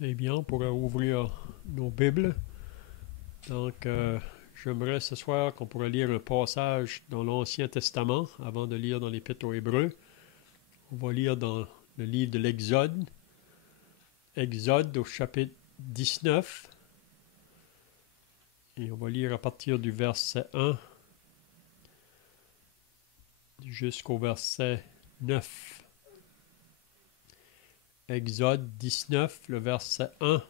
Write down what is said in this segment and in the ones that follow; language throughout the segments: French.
C'est bien, on pourrait ouvrir nos Bibles. Donc, j'aimerais ce soir qu'on pourrait lire un passage dans l'Ancien Testament avant de lire dans l'Épître aux Hébreux. On va lire dans le livre de l'Exode, Exode au chapitre 19, et on va lire à partir du verset 1 jusqu'au verset 9. Exode 19, le verset 1.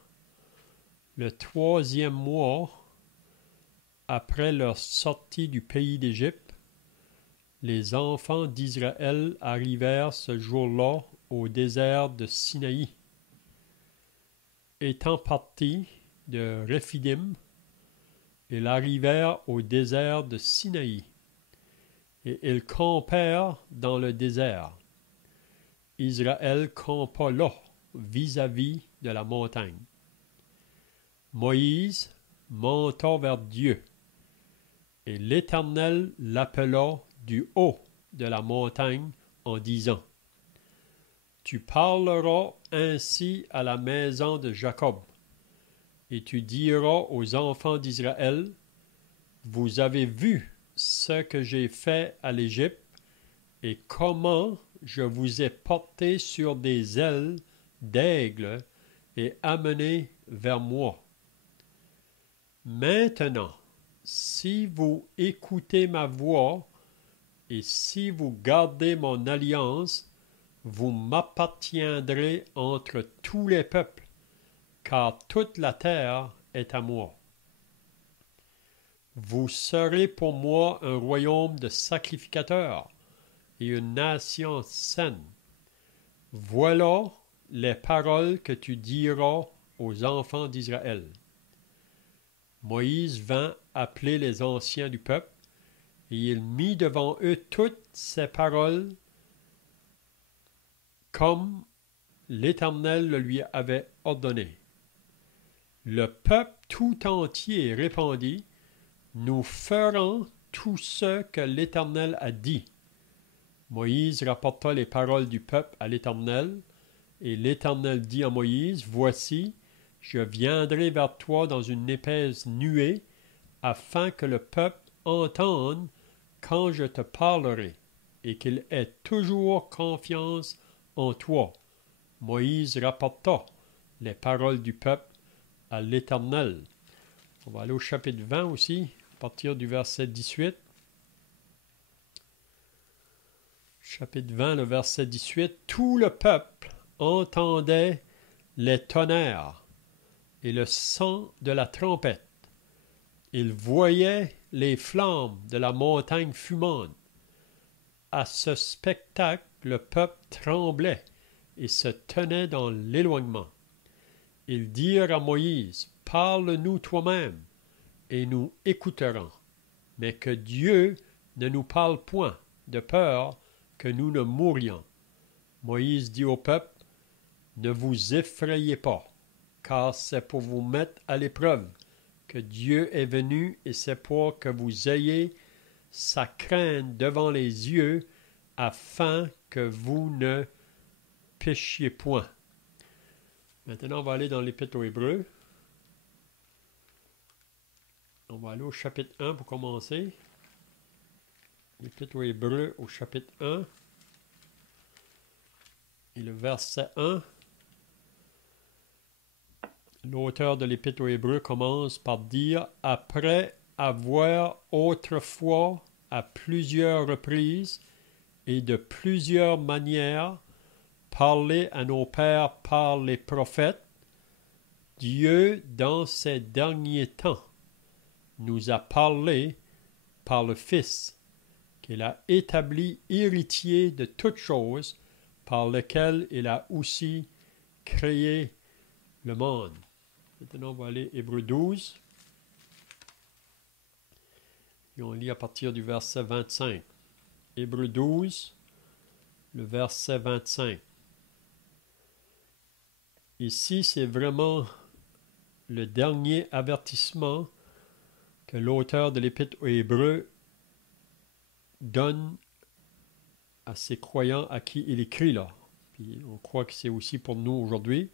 Le troisième mois, après leur sortie du pays d'Égypte, les enfants d'Israël arrivèrent ce jour-là au désert de Sinaï. Étant partis de Rephidim, ils arrivèrent au désert de Sinaï, et ils campèrent dans le désert. Israël campa là, vis-à-vis de la montagne. Moïse monta vers Dieu, et l'Éternel l'appela du haut de la montagne en disant: Tu parleras ainsi à la maison de Jacob, et tu diras aux enfants d'Israël: Vous avez vu ce que j'ai fait à l'Égypte, et comment je vous ai porté sur des ailes d'aigle et amené vers moi. Maintenant, si vous écoutez ma voix, et si vous gardez mon alliance, vous m'appartiendrez entre tous les peuples, car toute la terre est à moi. Vous serez pour moi un royaume de sacrificateurs et une nation saine. Voilà les paroles que tu diras aux enfants d'Israël. Moïse vint appeler les anciens du peuple, et il mit devant eux toutes ces paroles comme l'Éternel le lui avait ordonné. Le peuple tout entier répondit: Nous ferons tout ce que l'Éternel a dit. Moïse rapporta les paroles du peuple à l'Éternel, et l'Éternel dit à Moïse: Voici, je viendrai vers toi dans une épaisse nuée, afin que le peuple entende quand je te parlerai, et qu'il ait toujours confiance en toi. Moïse rapporta les paroles du peuple à l'Éternel. On va aller au chapitre 20 aussi, à partir du verset 18. Chapitre 20, le verset 18. Tout le peuple entendait les tonnerres et le son de la trompette. Il voyait les flammes de la montagne fumante. À ce spectacle, le peuple tremblait et se tenait dans l'éloignement. Ils dirent à Moïse: Parle-nous toi-même, et nous écouterons. Mais que Dieu ne nous parle point, de peur que nous ne mourions. Moïse dit au peuple: Ne vous effrayez pas, car c'est pour vous mettre à l'épreuve que Dieu est venu, et c'est pour que vous ayez sa crainte devant les yeux, afin que vous ne péchiez point. Maintenant, on va aller dans l'Épître aux Hébreux. On va aller au chapitre 1 pour commencer. L'Épître aux Hébreux au chapitre 1 et le verset 1. L'auteur de l'Épître aux Hébreux commence par dire: Après avoir autrefois, à plusieurs reprises et de plusieurs manières, parlé à nos pères par les prophètes, Dieu, dans ces derniers temps, nous a parlé par le Fils, qu'il a établi héritier de toutes choses, par lequel il a aussi créé le monde. Maintenant, on va aller Hébreux 12. Et on lit à partir du verset 25. Hébreux 12, le verset 25. Ici, c'est vraiment le dernier avertissement que l'auteur de l'Épître aux Hébreux donne à ses croyants à qui il écrit là. Puis on croit que c'est aussi pour nous aujourd'hui.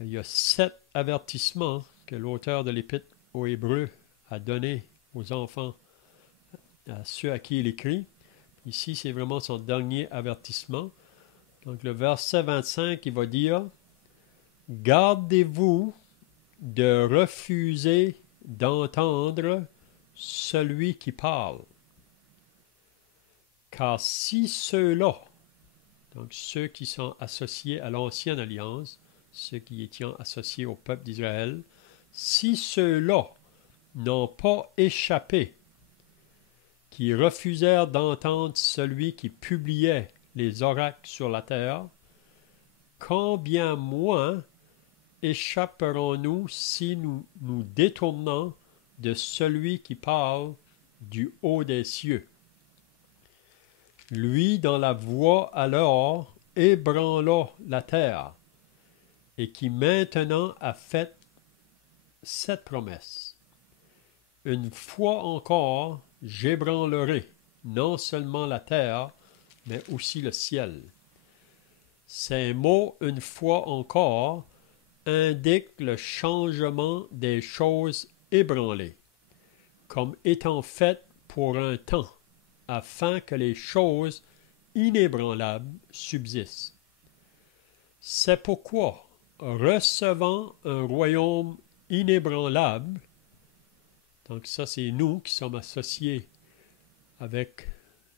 Il y a 7 avertissements que l'auteur de l'Épître aux Hébreux a donnés aux enfants, à ceux à qui il écrit. Ici, c'est vraiment son dernier avertissement. Donc, le verset 25, il va dire « Gardez-vous de refuser d'entendre celui qui parle. Car si ceux-là, donc ceux qui sont associés à l'ancienne alliance, ceux qui étaient associés au peuple d'Israël, si ceux-là n'ont pas échappé, qui refusèrent d'entendre celui qui publiait les oracles sur la terre, combien moins échapperons-nous si nous nous détournons de celui qui parle du haut des cieux. Lui, dans la voix alors, ébranla la terre, et qui maintenant a fait cette promesse. Une fois encore, j'ébranlerai non seulement la terre, mais aussi le ciel. Ces mots, une fois encore, indiquent le changement des choses ébranlées, comme étant faites pour un temps, afin que les choses inébranlables subsistent. C'est pourquoi, recevant un royaume inébranlable, donc ça c'est nous qui sommes associés avec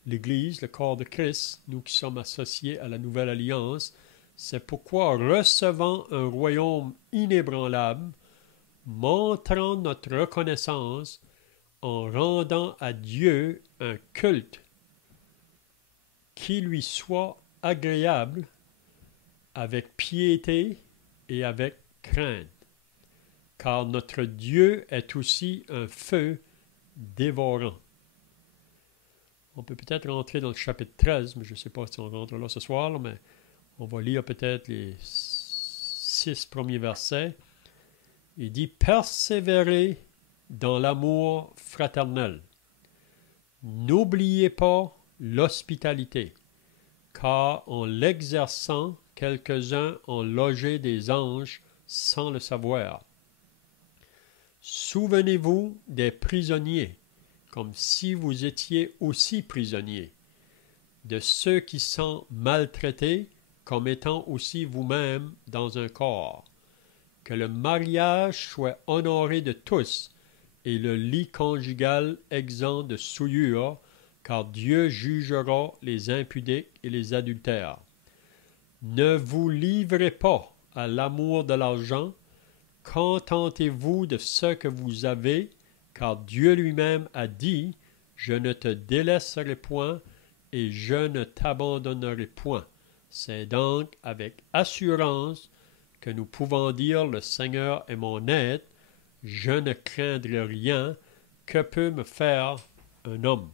l'Église, le corps de Christ, nous qui sommes associés à la nouvelle alliance, c'est pourquoi, recevant un royaume inébranlable, montrant notre reconnaissance en rendant à Dieu un culte qui lui soit agréable, avec piété et avec crainte, car notre Dieu est aussi un feu dévorant. On peut peut-être rentrer dans le chapitre 13, mais je ne sais pas si on rentre là ce soir, mais on va lire peut-être les 6 premiers versets. Il dit « Persévérez dans l'amour fraternel. N'oubliez pas l'hospitalité, car en l'exerçant, quelques-uns ont logé des anges sans le savoir. Souvenez-vous des prisonniers, comme si vous étiez aussi prisonniers, de ceux qui sont maltraités, comme étant aussi vous-même dans un corps. Que le mariage soit honoré de tous, et le lit conjugal exempt de souillure, car Dieu jugera les impudiques et les adultères. Ne vous livrez pas à l'amour de l'argent, contentez-vous de ce que vous avez, car Dieu lui-même a dit, « Je ne te délaisserai point, et je ne t'abandonnerai point. » C'est donc avec assurance que nous pouvons dire, « Le Seigneur est mon aide, je ne craindrai rien, que peut me faire un homme? »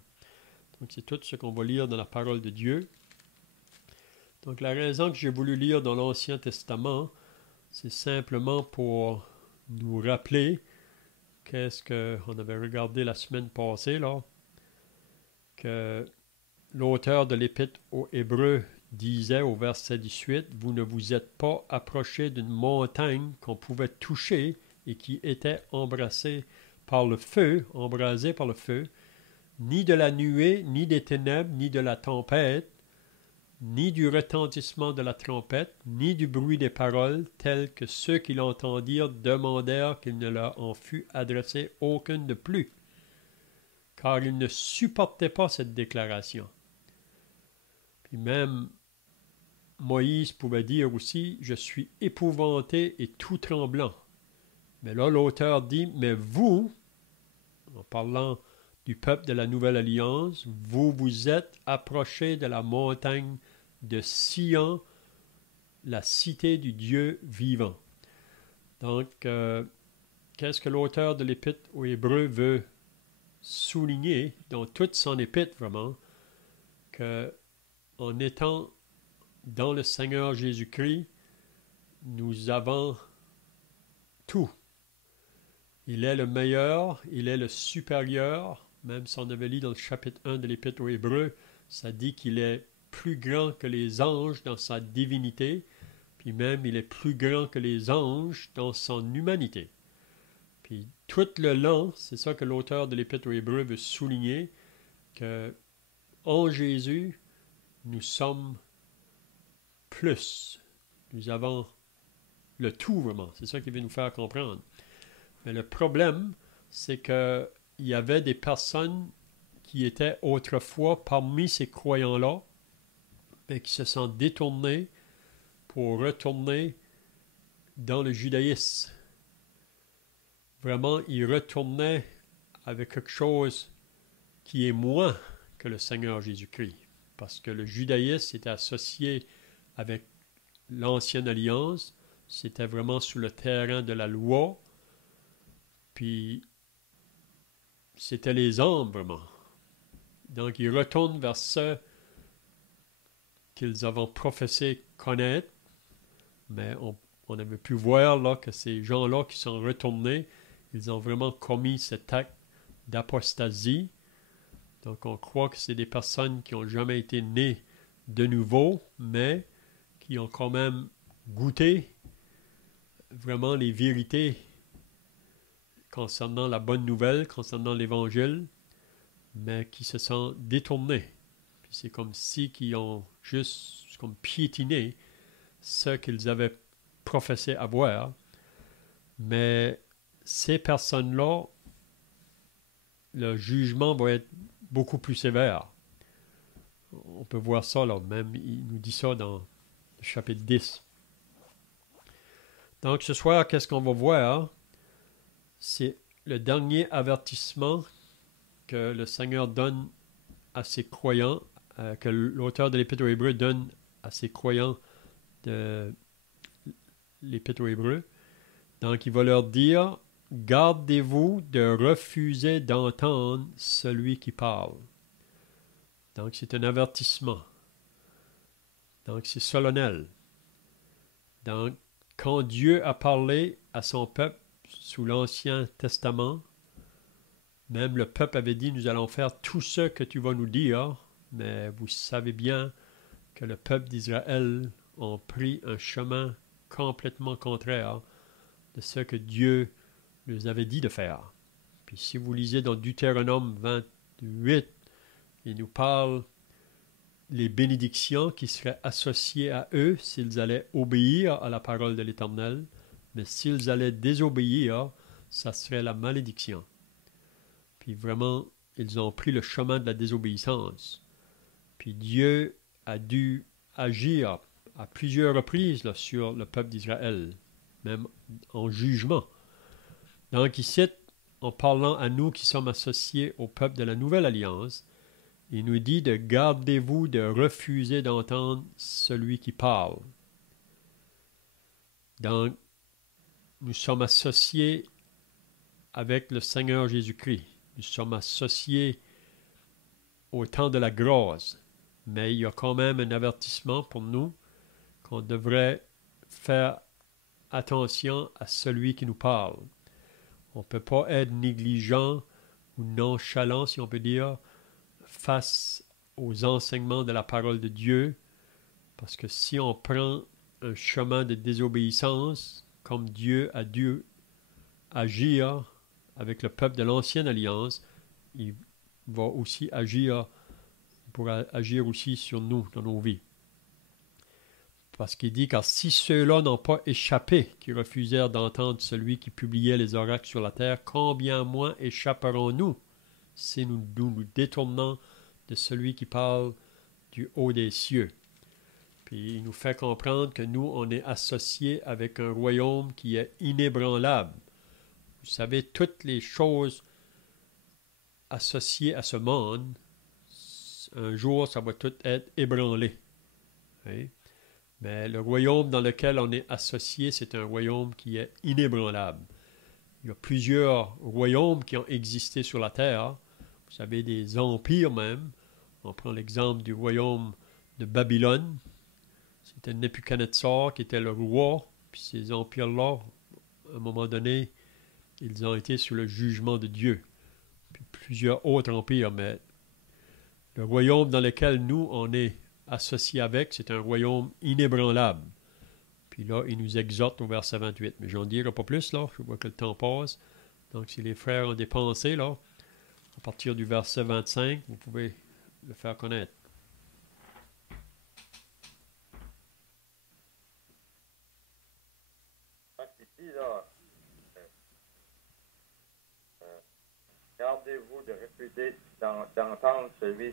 Donc c'est tout ce qu'on va lire dans la parole de Dieu. Donc la raison que j'ai voulu lire dans l'Ancien Testament, c'est simplement pour nous rappeler qu'est-ce qu'on avait regardé la semaine passée, là, que l'auteur de l'Épître aux Hébreux disait au verset 18, « Vous ne vous êtes pas approchés d'une montagne qu'on pouvait toucher et qui était embrasée par le feu, ni de la nuée, ni des ténèbres, ni de la tempête, ni du retentissement de la trompette, ni du bruit des paroles, tels que ceux qui l'entendirent demandèrent qu'il ne leur en fût adressé aucune de plus, car ils ne supportaient pas cette déclaration. » Puis même Moïse pouvait dire aussi, « Je suis épouvanté et tout tremblant. » Mais là, l'auteur dit, « Mais vous, en parlant du peuple de la Nouvelle Alliance, vous vous êtes approchés de la montagne de Sion, la cité du Dieu vivant. » Donc, qu'est-ce que l'auteur de l'Épître aux Hébreux veut souligner dans toute son épître, vraiment, qu'en étant dans le Seigneur Jésus-Christ, nous avons tout. Il est le meilleur, il est le supérieur. Même si on avait lu dans le chapitre 1 de l'Épître aux Hébreux, ça dit qu'il est plus grand que les anges dans sa divinité. puis même il est plus grand que les anges dans son humanité. Puis tout le long, c'est ça que l'auteur de l'Épître aux Hébreux veut souligner, que en Jésus, nous sommes plus. Nous avons le tout vraiment. C'est ça qu'il veut nous faire comprendre. Mais le problème, c'est qu'il y avait des personnes qui étaient autrefois parmi ces croyants-là, mais qui se sont détournés pour retourner dans le judaïsme. Vraiment, ils retournaient avec quelque chose qui est moins que le Seigneur Jésus-Christ. Parce que le judaïsme était associé avec l'ancienne alliance, c'était vraiment sous le terrain de la loi, puis c'était les hommes vraiment. Donc ils retournent vers ce qu'ils avaient professé connaître, mais on avait pu voir là que ces gens-là qui sont retournés, ils ont vraiment commis cet acte d'apostasie. Donc on croit que c'est des personnes qui n'ont jamais été nées de nouveau, mais qui ont quand même goûté vraiment les vérités concernant la bonne nouvelle, concernant l'Évangile, mais qui se sont détournés. Puis c'est comme si ils ont juste comme piétiné ce qu'ils avaient professé avoir. Mais ces personnes-là, le jugement va être beaucoup plus sévère. On peut voir ça, là, même il nous dit ça dans le chapitre 10. Donc ce soir, qu'est-ce qu'on va voir? C'est le dernier avertissement que le Seigneur donne à ses croyants, que l'auteur de l'Épître aux Hébreux donne à ses croyants de l'Épître aux Hébreux. Donc il va leur dire, gardez-vous de refuser d'entendre celui qui parle. Donc c'est un avertissement. Donc c'est solennel. Donc quand Dieu a parlé à son peuple sous l'Ancien Testament, même le peuple avait dit, nous allons faire tout ce que tu vas nous dire, mais vous savez bien que le peuple d'Israël a pris un chemin complètement contraire de ce que Dieu nous avait dit de faire. Puis si vous lisez dans Deutéronome 28, il nous parle les bénédictions qui seraient associées à eux s'ils allaient obéir à la parole de l'Éternel, mais s'ils allaient désobéir, ça serait la malédiction. Puis vraiment, ils ont pris le chemin de la désobéissance. Puis Dieu a dû agir à plusieurs reprises là, sur le peuple d'Israël, même en jugement. Donc ici, en parlant à nous qui sommes associés au peuple de la Nouvelle Alliance, il nous dit de gardez-vous de refuser d'entendre celui qui parle. Donc, nous sommes associés avec le Seigneur Jésus-Christ. Nous sommes associés au temps de la grâce. Mais il y a quand même un avertissement pour nous qu'on devrait faire attention à celui qui nous parle. On ne peut pas être négligent ou nonchalant, si on peut dire, face aux enseignements de la parole de Dieu, parce que si on prend un chemin de désobéissance, comme Dieu a dû agir avec le peuple de l'Ancienne Alliance, il va aussi agir, pour agir aussi sur nous, dans nos vies. Parce qu'il dit, car si ceux-là n'ont pas échappé, qui refusèrent d'entendre celui qui publiait les oracles sur la terre, combien moins échapperons-nous si nous nous détournons de celui qui parle du haut des cieux. Puis il nous fait comprendre que nous, on est associés avec un royaume qui est inébranlable. Vous savez, toutes les choses associées à ce monde, un jour, ça va tout être ébranlé. Oui? Mais le royaume dans lequel on est associé, c'est un royaume qui est inébranlable. Il y a plusieurs royaumes qui ont existé sur la terre. Vous savez, des empires même. On prend l'exemple du royaume de Babylone. C'était Nebuchadnezzar qui était le roi. Puis ces empires-là, à un moment donné, ils ont été sous le jugement de Dieu. Puis plusieurs autres empires. Mais le royaume dans lequel nous, on est associé avec, c'est un royaume inébranlable. Puis là, il nous exhorte au verset 28. Mais j'en dirai pas plus, là. Je vois que le temps passe. Donc, si les frères ont des pensées, là, à partir du verset 25, vous pouvez le faire connaître. Ici, là, gardez-vous de refuser d'entendre celui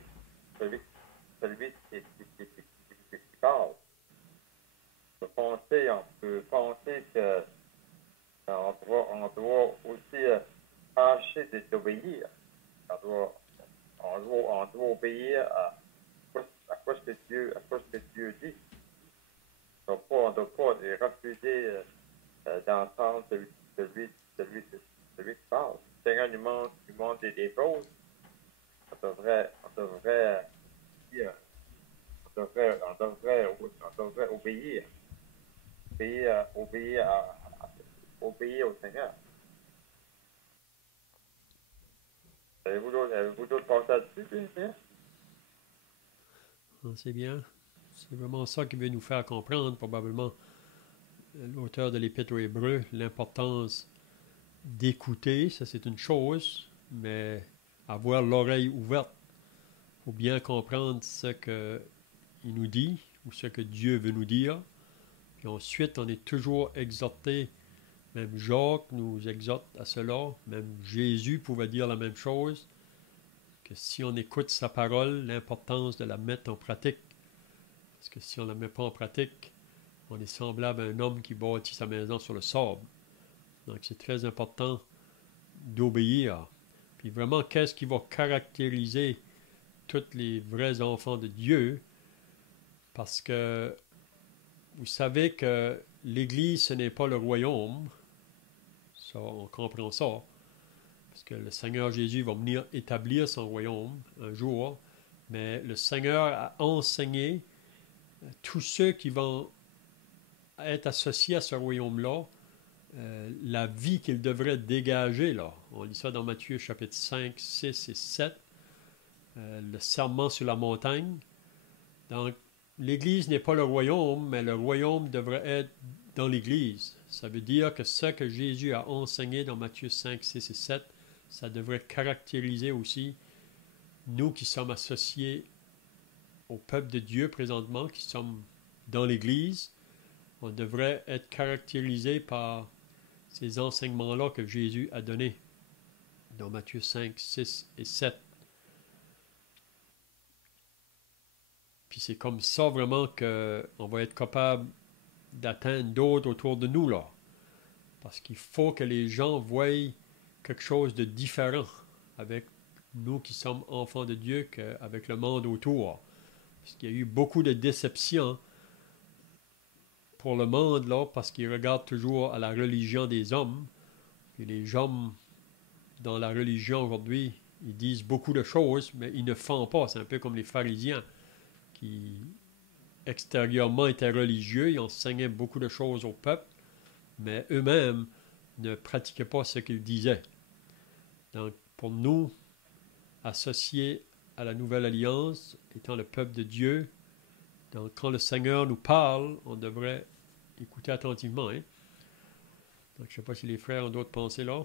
qui parle. On peut penser que on doit aussi tâcher d'obéir. On doit obéir à quoi ce que Dieu dit. On ne doit pas refuser d'entendre celui qui parle. Le Seigneur nous montre des choses. On devrait obéir. Obéir au Seigneur. Avez-vous d'autres pensées là-dessus, bien? C'est bien. C'est vraiment ça qui veut nous faire comprendre, probablement, l'auteur de l'Épître aux Hébreux, l'importance d'écouter, ça c'est une chose, mais avoir l'oreille ouverte pour bien comprendre ce qu'il nous dit ou ce que Dieu veut nous dire. Puis ensuite, on est toujours exhorté. Même Jacques nous exhorte à cela. Même Jésus pouvait dire la même chose, que si on écoute sa parole, l'importance de la mettre en pratique. Parce que si on ne la met pas en pratique, on est semblable à un homme qui bâtit sa maison sur le sable. Donc c'est très important d'obéir. Puis vraiment, qu'est-ce qui va caractériser tous les vrais enfants de Dieu? Parce que vous savez que l'Église, ce n'est pas le royaume. Ça, on comprend ça. Parce que le Seigneur Jésus va venir établir son royaume un jour. Mais le Seigneur a enseigné tous ceux qui vont être associés à ce royaume-là, la vie qu'ils devraient dégager. Là. On lit ça dans Matthieu chapitre 5, 6 et 7. Le serment sur la montagne. Donc, l'Église n'est pas le royaume, mais le royaume devrait être dans l'Église. Ça veut dire que ce que Jésus a enseigné dans Matthieu 5, 6 et 7, ça devrait caractériser aussi nous qui sommes associés au peuple de Dieu présentement, qui sommes dans l'Église. On devrait être caractérisé par ces enseignements-là que Jésus a donnés dans Matthieu 5, 6 et 7. Puis c'est comme ça vraiment qu'on va être capable d'atteindre d'autres autour de nous, là. Parce qu'il faut que les gens voient quelque chose de différent avec nous qui sommes enfants de Dieu qu'avec le monde autour. Parce qu'il y a eu beaucoup de déceptions pour le monde, là, parce qu'ils regardent toujours à la religion des hommes. Et les hommes, dans la religion aujourd'hui, ils disent beaucoup de choses, mais ils ne font pas. C'est un peu comme les pharisiens qui, extérieurement, étaient religieux. Ils enseignaient beaucoup de choses au peuple, mais eux-mêmes ne pratiquaient pas ce qu'ils disaient. Donc, pour nous, associés à la nouvelle alliance, étant le peuple de Dieu, donc quand le Seigneur nous parle, on devrait écouter attentivement. Hein? Donc, je ne sais pas si les frères ont d'autres pensées là.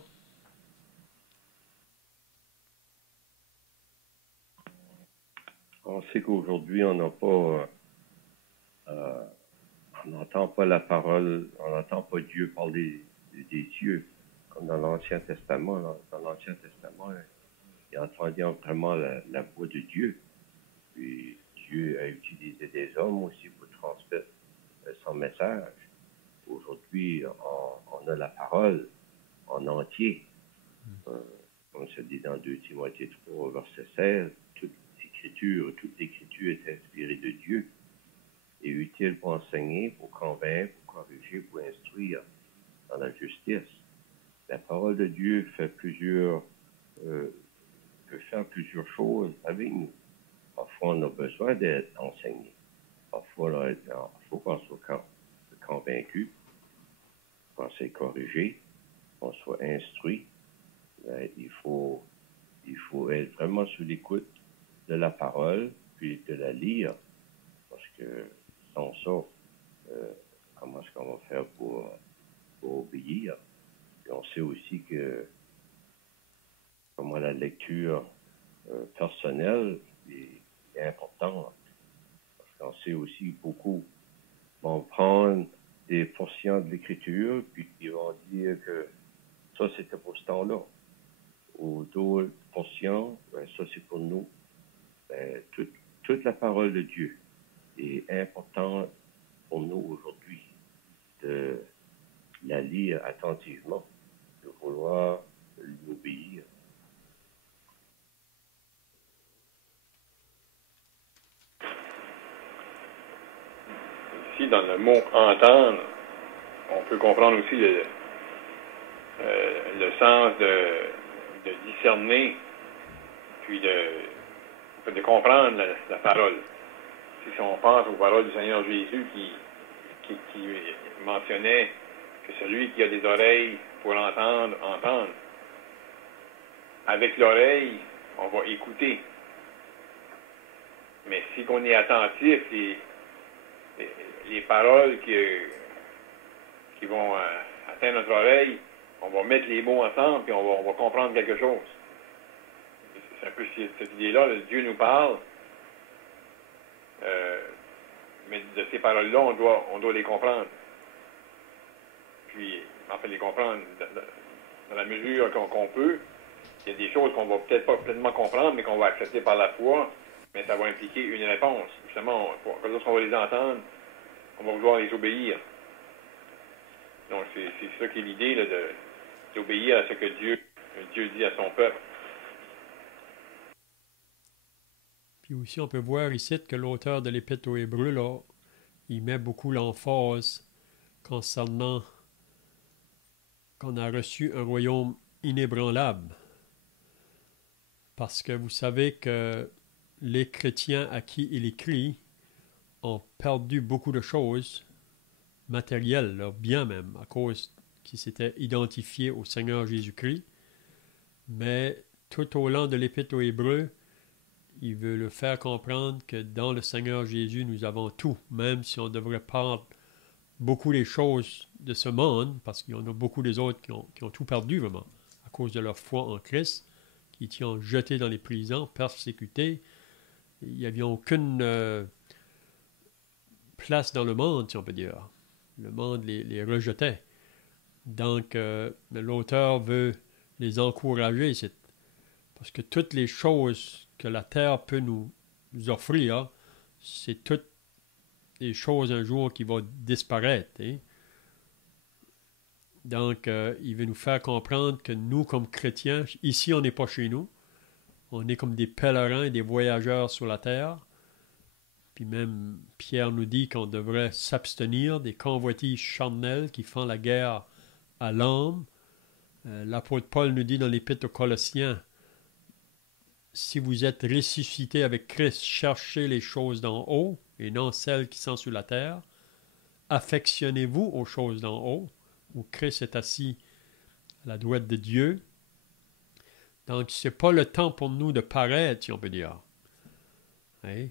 On sait qu'aujourd'hui, on n'entend pas la parole, on n'entend pas Dieu parler des dieux, comme dans l'Ancien Testament. Dans l'Ancien Testament, ils entendaient vraiment la voix de Dieu. Puis Dieu a utilisé des hommes aussi pour transmettre son message. Aujourd'hui, on a la parole en entier. Comme se dit dans 2 Timothée 3, verset 16, toute l'écriture est inspirée de Dieu et utile pour enseigner, pour convaincre, pour corriger, pour instruire dans la justice. La parole de Dieu peut faire plusieurs choses avec nous. Parfois, on a besoin d'être enseigné. Parfois, il faut qu'on soit convaincu, qu'on soit corrigé, qu'on soit instruit. Il faut être vraiment sous l'écoute de la parole, puis de la lire, parce que sans ça, comment est-ce qu'on va faire pour obéir. Et on sait aussi que comment la lecture personnelle est importante. Parce qu'on sait aussi beaucoup vont prendre des portions de l'écriture, puis ils vont dire que ça, c'était pour ce temps-là. Ou d'autres portions, ben, ça, c'est pour nous. Ben, toute la parole de Dieu est importante pour nous aujourd'hui, de la lire attentivement, de vouloir l'obéir. Ici, dans le mot entendre, on peut comprendre aussi le sens de discerner, puis de comprendre la parole. Si on pense aux paroles du Seigneur Jésus qui mentionnait que celui qui a des oreilles pour entendre, entendre. Avec l'oreille, on va écouter. Mais si on est attentif, les paroles qui vont atteindre notre oreille, on va mettre les mots ensemble, puis on va comprendre quelque chose. C'est un peu cette idée-là, Dieu nous parle, mais de ces paroles-là, on doit les comprendre. Puis, en fait, les comprendre dans la mesure qu'on peut. Il y a des choses qu'on va peut-être pas pleinement comprendre, mais qu'on va accepter par la foi, mais ça va impliquer une réponse. Justement, lorsqu'on va les entendre, on va vouloir les obéir. Donc, c'est ça qui est l'idée, d'obéir à ce que Dieu dit à son peuple. Puis aussi, on peut voir ici que l'auteur de l'Épître aux Hébreux, là, il met beaucoup l'emphase concernant qu'on a reçu un royaume inébranlable. Parce que vous savez que les chrétiens à qui il écrit ont perdu beaucoup de choses matérielles, leur bien même, à cause qu'ils s'étaient identifiés au Seigneur Jésus-Christ. Mais tout au long de l'Épître aux Hébreux, il veut le faire comprendre que dans le Seigneur Jésus, nous avons tout, même si on devrait perdre beaucoup des choses de ce monde, parce qu'il y en a beaucoup des autres qui ont tout perdu vraiment, à cause de leur foi en Christ, qui étaient jetés dans les prisons, persécutés. Il n'y avait aucune place dans le monde, si on peut dire. Le monde les rejetait. Donc, l'auteur veut les encourager, parce que toutes les choses que la terre peut nous offrir, c'est toutes les choses un jour qui vont disparaître. Hein? Donc, il veut nous faire comprendre que nous, comme chrétiens, ici, on n'est pas chez nous. On est comme des pèlerins et des voyageurs sur la terre. Puis même, Pierre nous dit qu'on devrait s'abstenir des convoitises charnelles qui font la guerre à l'âme. L'apôtre Paul nous dit dans l'Épître aux Colossiens, si vous êtes ressuscités avec Christ, cherchez les choses d'en haut et non celles qui sont sur la terre. Affectionnez-vous aux choses d'en haut, où Christ est assis à la droite de Dieu. Donc, ce n'est pas le temps pour nous de paraître, si on peut dire. Hein?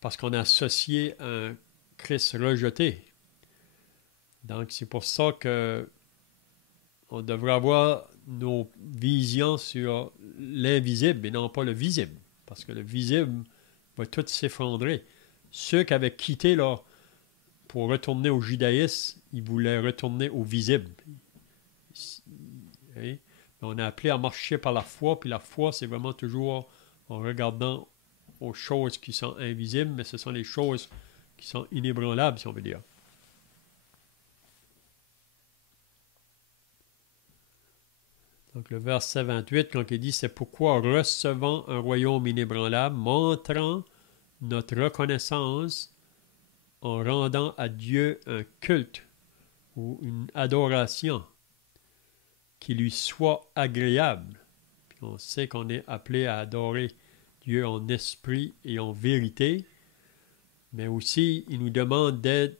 Parce qu'on est associé à un Christ rejeté. Donc, c'est pour ça que on devrait avoir nos visions sur l'invisible et non pas le visible. Parce que le visible va tout s'effondrer. Ceux qui avaient quitté là, pour retourner au judaïsme, ils voulaient retourner au visible. Hein? On est appelé à marcher par la foi, puis la foi, c'est vraiment toujours en regardant aux choses qui sont invisibles, mais ce sont les choses qui sont inébranlables, si on veut dire. Donc le verset 28, quand il dit « C'est pourquoi recevant un royaume inébranlable, montrant notre reconnaissance en rendant à Dieu un culte ou une adoration qui lui soit agréable. » Puis on sait qu'on est appelé à adorer Dieu en esprit et en vérité, mais aussi il nous demande d'être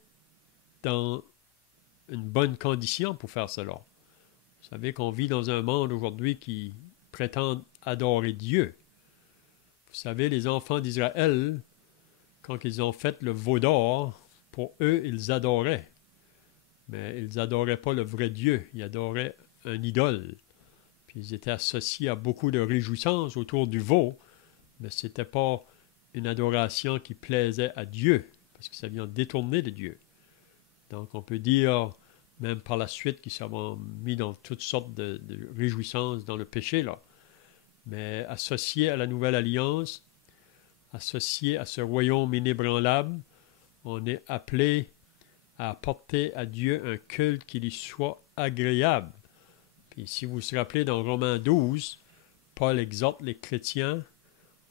dans une bonne condition pour faire cela. Vous savez qu'on vit dans un monde aujourd'hui qui prétend adorer Dieu. Vous savez, les enfants d'Israël, quand ils ont fait le veau d'or pour eux, ils adoraient. Mais ils n'adoraient pas le vrai Dieu, ils adoraient un idole. Puis ils étaient associés à beaucoup de réjouissances autour du veau, mais ce n'était pas une adoration qui plaisait à Dieu, parce que ça vient détourner de Dieu. Donc on peut dire, même par la suite, qu'ils sont mis dans toutes sortes de réjouissances dans le péché, là. Mais associés à la nouvelle alliance, associés à ce royaume inébranlable, on est appelé à apporter à Dieu un culte qui lui soit agréable. Puis si vous vous rappelez dans Romains 12, Paul exhorte les chrétiens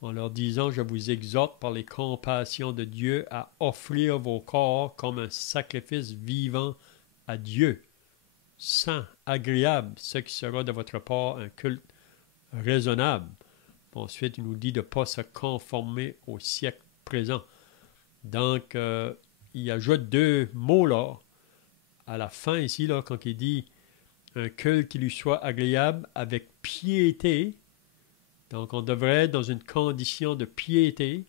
en leur disant « Je vous exhorte par les compassions de Dieu à offrir vos corps comme un sacrifice vivant à Dieu, saint, agréable, ce qui sera de votre part un culte raisonnable. » Ensuite, il nous dit de ne pas se conformer au siècle présent. Donc, il ajoute deux mots là, à la fin ici, là, quand il dit un culte qui lui soit agréable avec piété. Donc, on devrait être dans une condition de piété,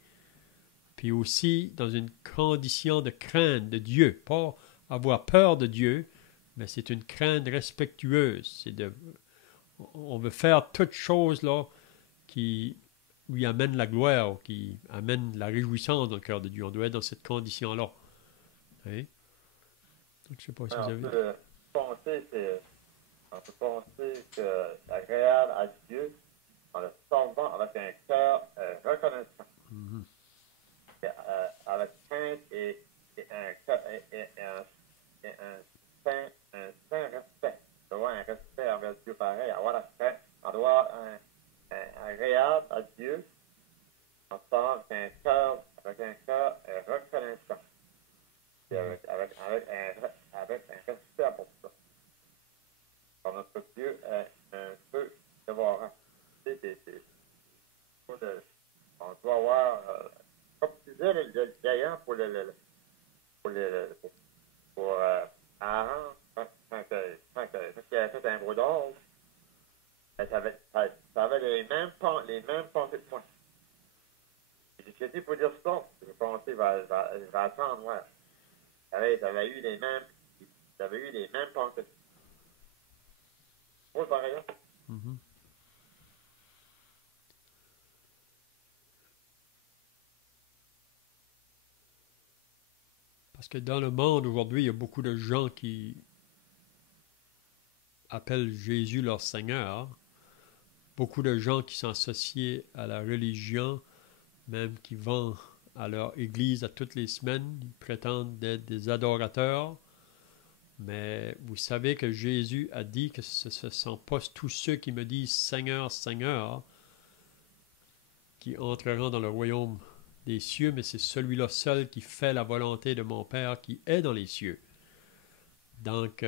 puis aussi dans une condition de crainte de Dieu. Pas avoir peur de Dieu, mais c'est une crainte respectueuse. On veut faire toutes choses là qui lui amènent la gloire, qui amènent la réjouissance dans le cœur de Dieu. On doit être dans cette condition-là. Hein? Donc, je ne sais pas si vous avez... On peut penser que c'est agréable à Dieu en le servant avec un cœur reconnaissant, avec crainte et un saint respect. On doit avoir un respect envers Dieu pareil, avoir la crainte. On doit avoir un agréable à Dieu en servant avec un cœur reconnaissant. Et avec un respect pour ça. Car notre Dieu est un peu dévorant. On doit avoir, comme tu disais, le gaillant pour Aaron, quand il a fait un gros d'or, ça avait les mêmes pensées que moi. J'ai dit pour dire ça, je pensais, va attendre, ouais. Ça avait eu les mêmes pensées. Oui, pareil. Parce que dans le monde aujourd'hui, il y a beaucoup de gens qui appellent Jésus leur Seigneur. Beaucoup de gens qui sont associés à la religion, même qui vont à leur église à toutes les semaines. Ils prétendent être des adorateurs. Mais vous savez que Jésus a dit que ce ne sont pas tous ceux qui me disent Seigneur, Seigneur qui entreront dans le royaume des cieux, mais c'est celui-là seul qui fait la volonté de mon Père qui est dans les cieux. Donc,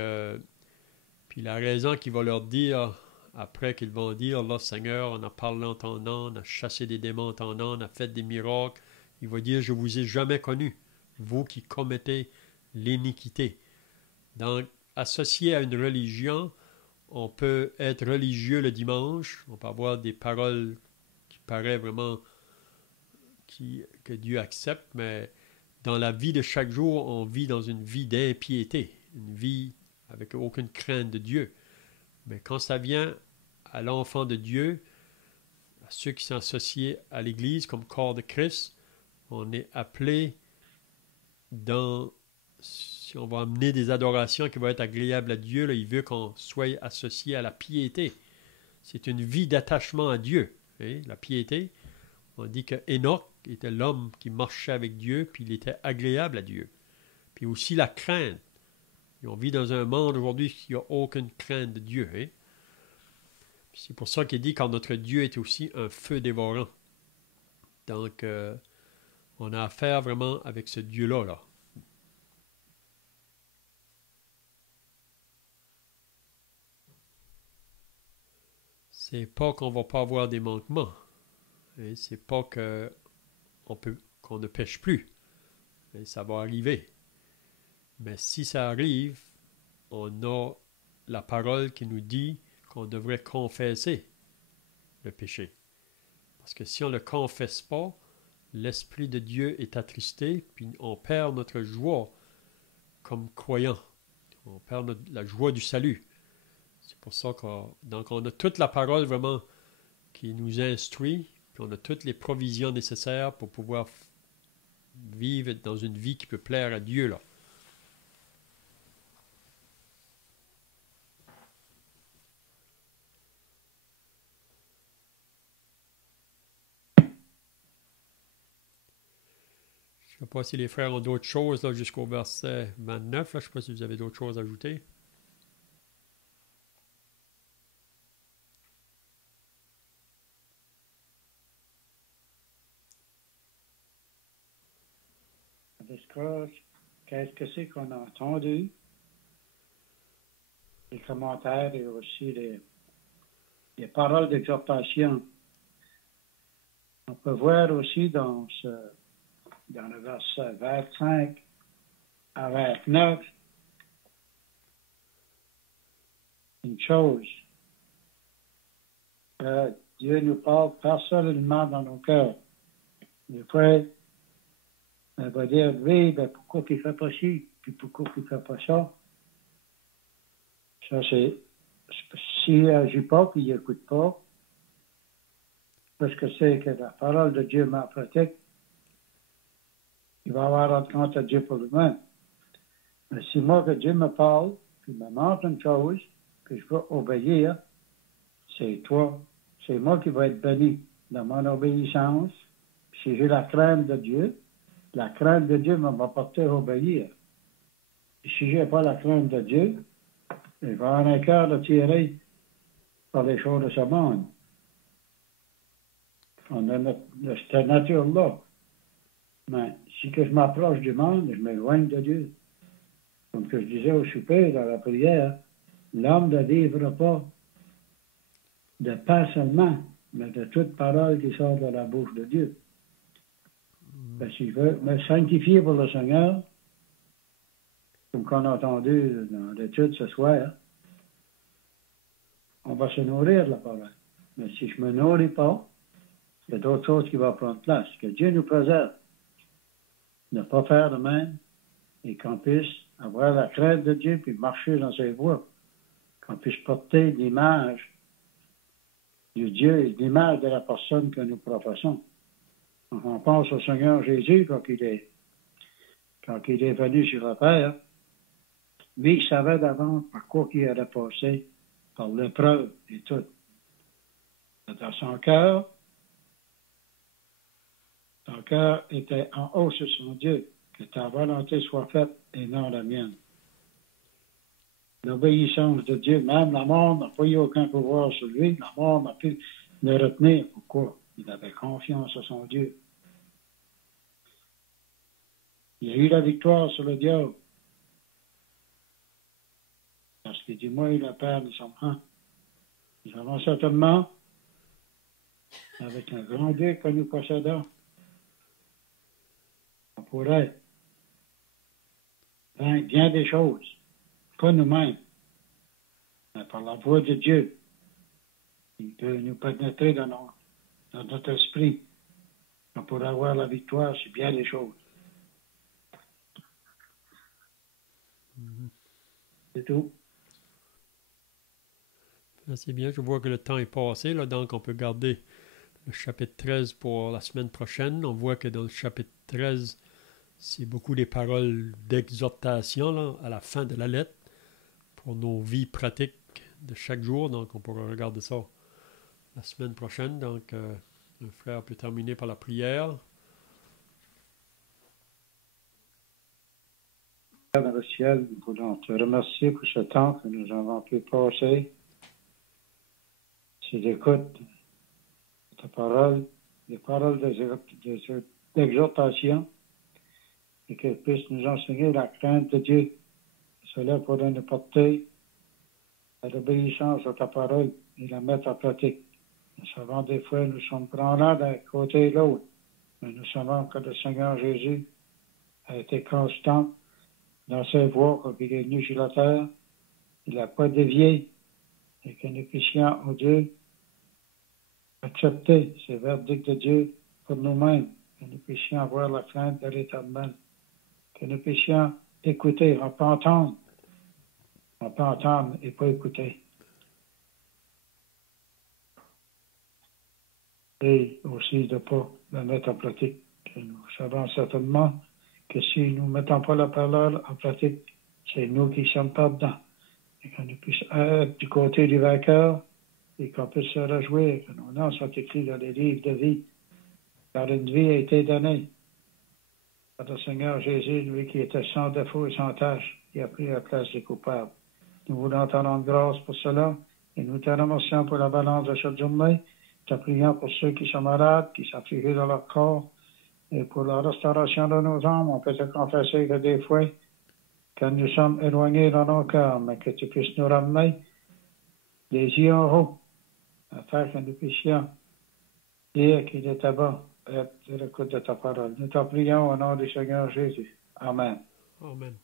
puis la raison qu'il va leur dire, après qu'ils vont dire, là, Seigneur, on a parlé en ton nom, on a chassé des démons en ton nom, on a fait des miracles, il va dire, je vous ai jamais connu, vous qui commettez l'iniquité. Donc, associé à une religion, on peut être religieux le dimanche, on peut avoir des paroles qui paraissent vraiment que Dieu accepte, mais dans la vie de chaque jour, on vit dans une vie d'impiété, une vie avec aucune crainte de Dieu. Mais quand ça vient à l'enfant de Dieu, à ceux qui sont associés à l'Église comme corps de Christ, on est appelé si on va amener des adorations qui vont être agréables à Dieu, là, il veut qu'on soit associé à la piété. C'est une vie d'attachement à Dieu. Hein? La piété, on dit que Enoch était l'homme qui marchait avec Dieu, puis il était agréable à Dieu. Puis aussi la crainte. Et on vit dans un monde aujourd'hui qui n'a aucune crainte de Dieu. Hein? C'est pour ça qu'il dit que notre Dieu est aussi un feu dévorant. Donc, on a affaire vraiment avec ce Dieu-là, là. C'est pas qu'on va pas avoir des manquements. Et c'est pas qu'on ne pêche plus. Et ça va arriver. Mais si ça arrive, on a la parole qui nous dit qu'on devrait confesser le péché. Parce que si on ne le confesse pas, l'Esprit de Dieu est attristé, puis on perd notre joie comme croyant. On perd la joie du salut. C'est pour ça qu'on a toute la parole vraiment qui nous instruit, puis on a toutes les provisions nécessaires pour pouvoir vivre dans une vie qui peut plaire à Dieu, là. Je ne sais pas si les frères ont d'autres choses là, jusqu'au verset 29. Là. Je ne sais pas si vous avez d'autres choses à ajouter. Qu'est-ce que c'est qu'on a entendu? Les commentaires et aussi les paroles d'exhortation. On peut voir aussi dans le verset 25 à 29 une chose. Que Dieu nous parle personnellement dans nos cœurs. Des fois, on va dire, oui, ben pourquoi il ne fait pas ci, puis pourquoi il ne fait pas ça. Ça, c'est, s'il n'agit pas, puis il n'écoute pas, parce que c'est que la parole de Dieu m'en pratique, il va avoir rendre compte à Dieu pour lui-même. Mais si moi, que Dieu me parle, puis me montre une chose, que je veux obéir, c'est moi qui vais être béni dans mon obéissance. Si j'ai la crainte de Dieu va porter à obéir. Et si je n'ai pas la crainte de Dieu, je vais avoir un cœur attiré par les choses de ce monde. On a cette nature-là. Mais si que je m'approche du monde, je m'éloigne de Dieu. Comme que je disais au souper, dans la prière, l'homme ne vivra pas de pain seulement, mais de toute parole qui sort de la bouche de Dieu. Si je veux me sanctifier pour le Seigneur, comme qu'on a entendu dans l'étude ce soir, on va se nourrir de la parole. Mais si je ne me nourris pas, il y a d'autres choses qui vont prendre place. Que Dieu nous préserve. Ne pas faire de même et qu'on puisse avoir la crainte de Dieu puis marcher dans ses voies. Qu'on puisse porter l'image du Dieu et l'image de la personne que nous professons. On pense au Seigneur Jésus quand il est venu sur la terre. Lui, il savait d'avance par quoi il allait passer, par l'épreuve et tout. Dans son cœur était en haut sur son Dieu, que ta volonté soit faite et non la mienne. L'obéissance de Dieu, même la mort n'a pas eu aucun pouvoir sur lui, la mort n'a pu le retenir. Pourquoi? Il avait confiance en son Dieu. Il a eu la victoire sur le diable. Parce qu'il dit, moi et le Père, nous sommes un. Nous avons certainement, avec un grand Dieu que nous possédons, on pourrait vaincre bien des choses, pas nous-mêmes, mais par la voix de Dieu. Il peut nous pénétrer dans notre esprit. On pourrait avoir la victoire sur bien des choses. C'est tout. C'est bien, je vois que le temps est passé, là, donc on peut garder le chapitre 13 pour la semaine prochaine. On voit que dans le chapitre 13, c'est beaucoup des paroles d'exhortation là, à la fin de la lettre pour nos vies pratiques de chaque jour. Donc on pourra regarder ça la semaine prochaine. Donc le frère peut terminer par la prière. Père dans le ciel, nous voulons te remercier pour ce temps que nous avons pu passer. Si j'écoute ta parole, les paroles d'exhortation, et qu'elles puissent nous enseigner la crainte de Dieu. Cela pourrait nous porter à l'obéissance à ta parole et la mettre en pratique. Nous savons des fois nous sommes branlants d'un côté et de l'autre, mais nous savons que le Seigneur Jésus a été constant dans ses voies quand il est venu sur la terre. Il n'a pas dévié et que nous puissions, oh Dieu, accepter ces verdicts de Dieu pour nous-mêmes que nous puissions avoir la crainte de l'Éternel, que nous puissions écouter, on peut entendre et pas écouter. Et aussi de ne pas la mettre en pratique. Nous savons certainement que si nous ne mettons pas la parole en pratique, c'est nous qui sommes pas dedans. Et qu'on puisse être du côté du vainqueur et qu'on puisse se réjouir que nos noms sont écrits dans les livres de vie. Car une vie a été donnée par le Seigneur Jésus, lui qui était sans défaut et sans tâche, qui a pris la place des coupables. Nous voulons te rendre grâce pour cela et nous te remercions pour la balance de cette journée. Te prions pour ceux qui sont malades, qui sont affligés dans leur corps et pour la restauration de nos âmes. On peut te confesser que des fois, quand nous sommes éloignés dans nos cœurs, mais que tu puisses nous ramener les yeux en haut, afin que nous puissions dire qu'il est à bas et être de l'écoute de ta parole. Nous t'en prions au nom du Seigneur Jésus. Amen. Amen.